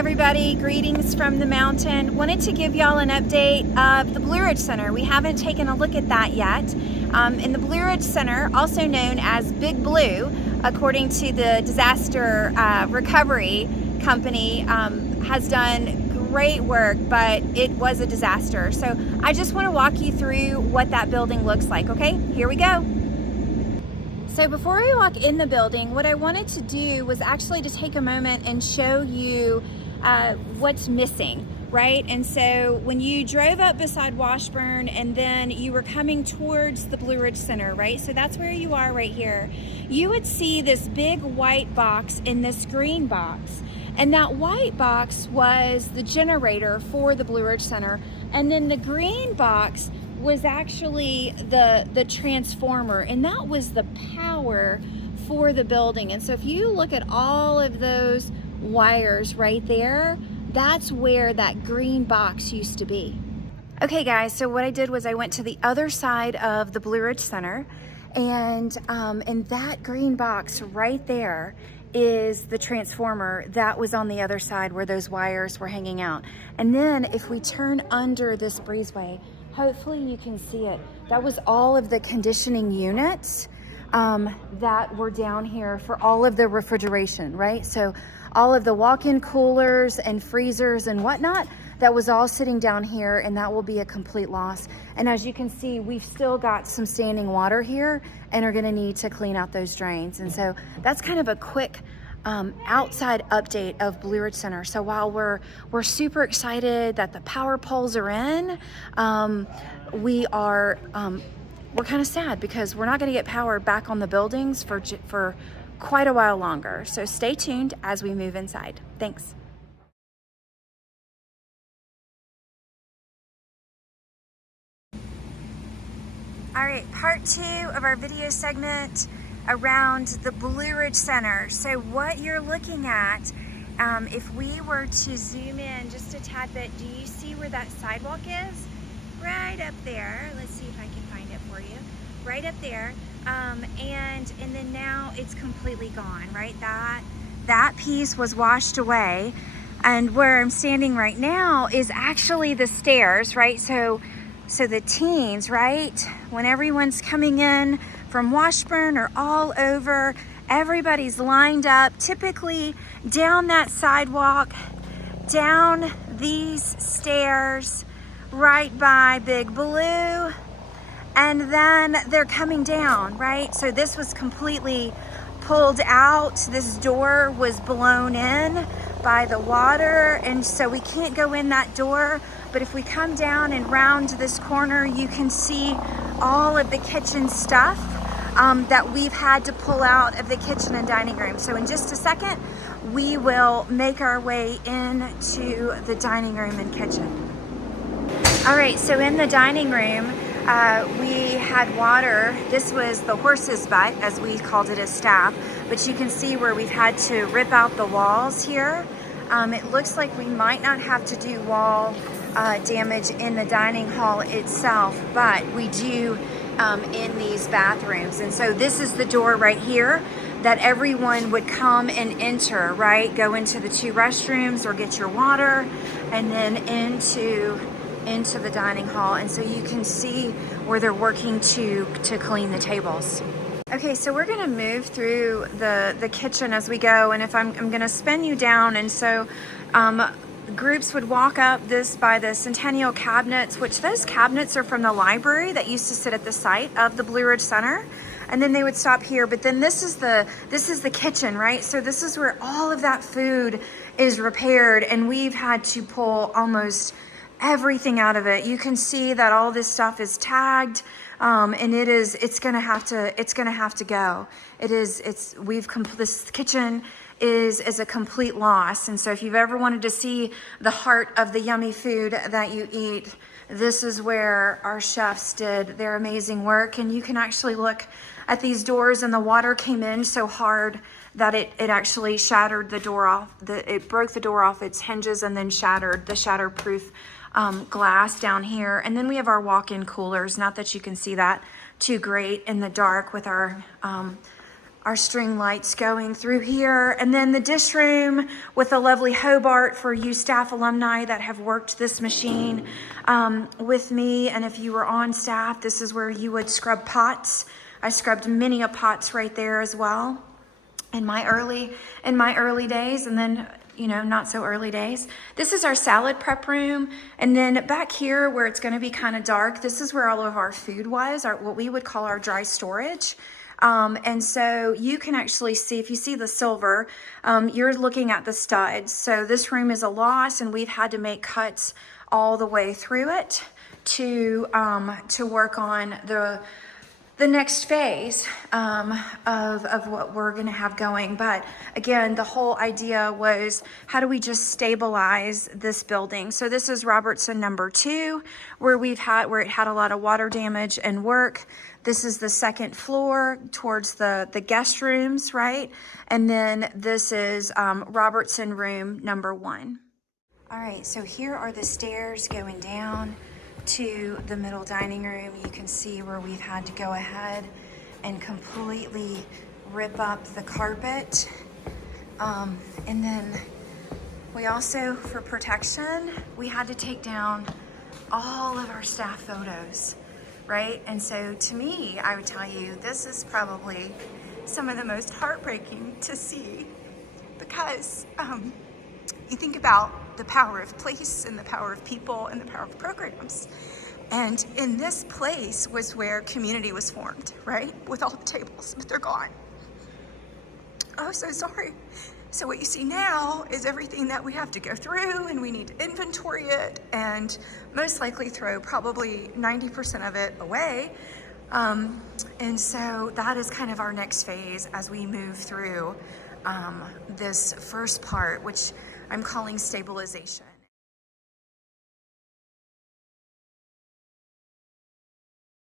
everybody, greetings from the mountain. Wanted to give y'all an update of the Blue Ridge Center. We haven't taken a look at that yet. In the Blue Ridge Center, also known as Big Blue, according to the disaster recovery company, has done great work, but it was a disaster. So I just want to walk you through what that building looks like. Okay, here we go. So before we walk in the building, what I wanted to do was actually to take a moment and show you what's missing, right? And so when you drove up beside Washburn and then you were coming towards the Blue Ridge Center, right? So that's where you are right here. You would see this big white box and this green box. And that white box was the generator for the Blue Ridge Center. And then the green box was actually the transformer, and that was the power for the building. And so if you look at all of those wires right there, that's where that green box used to be. Okay guys, so what I did was I went to the other side of the Blue Ridge Center, and that green box right there is the transformer that was on the other side where those wires were hanging out. And then if we turn under this breezeway, hopefully you can see it. That was all of the conditioning units that were down here for all of the refrigeration, right? So all of the walk-in coolers and freezers and whatnot, that was all sitting down here, and that will be a complete loss. And as you can see, we've still got some standing water here and are gonna need to clean out those drains. And so that's kind of a quick outside update of Blue Ridge Center. So while we're super excited that the power poles are in, we're kind of sad because we're not going to get power back on the buildings for quite a while longer. So stay tuned as we move inside. Thanks. All right, part 2 of our video segment around the Blue Ridge Center. So what you're looking at, if we were to zoom in just a tad bit, do you see where that sidewalk is? Right up there. Let's see if I can find it for you. Right up there. And then now it's completely gone, right? That piece was washed away. And where I'm standing right now is actually the stairs, right? So the teens, right? When everyone's coming in from Washburn or all over, everybody's lined up, typically down that sidewalk, down these stairs, right by Big Blue, and then they're coming down, right? So this was completely pulled out. This door was blown in by the water, and so we can't go in that door. But if we come down and round this corner, you can see all of the kitchen stuff that we've had to pull out of the kitchen and dining room. So in just a second, we will make our way into the dining room and kitchen. All right, so in the dining room, we had water. This was the horse's butt, as we called it as staff, but you can see where we've had to rip out the walls here. It looks like we might not have to do wall damage in the dining hall itself, but we do in these bathrooms. And so this is the door right here that everyone would come and enter, right? Go into the 2 restrooms or get your water, and then into the dining hall. And so you can see where they're working to clean the tables. Okay, so we're gonna move through the kitchen as we go, and if I'm gonna spin you down, and so groups would walk up by the Centennial cabinets, which those cabinets are from the library that used to sit at the site of the Blue Ridge Center. And then they would stop here, but then this is the kitchen, right? So this is where all of that food is repaired, and we've had to pull almost everything out of it. You can see that all this stuff is tagged, and it's gonna have to go. This kitchen is a complete loss. And so if you've ever wanted to see the heart of the yummy food that you eat, this is where our chefs did their amazing work. And you can actually look at these doors, and the water came in so hard that it actually shattered the door off. It broke the door off its hinges and then shattered the shatterproof glass down here. And then we have our walk-in coolers. Not that you can see that too great in the dark with our our string lights going through here. And then the dish room with a lovely Hobart for you staff alumni that have worked this machine with me. And if you were on staff, this is where you would scrub pots. I scrubbed many a pots right there as well in my early days, and then, you know, not so early days. This is our salad prep room. And then back here where it's gonna be kind of dark, this is where all of our food was, what we would call our dry storage. And so you can actually see, if you see the silver, you're looking at the studs. So this room is a loss, and we've had to make cuts all the way through it to work on the next phase of what we're gonna have going. But again, the whole idea was, how do we just stabilize this building? So this is Robertson number 2, where it had a lot of water damage and work. This is the second floor towards the guest rooms, right? And then this is Robertson room number 1. All right, so here are the stairs going down to the middle dining room. You can see where we've had to go ahead and completely rip up the carpet. And then we also, for protection, we had to take down all of our staff photos, right? And so to me, I would tell you, this is probably some of the most heartbreaking to see, because you think about the power of place and the power of people and the power of programs. And in this place was where community was formed, right? With all the tables, but they're gone. Oh, so sorry. So what you see now is everything that we have to go through, and we need to inventory it and most likely throw probably 90% of it away. And so that is kind of our next phase as we move through this first part, which I'm calling stabilization.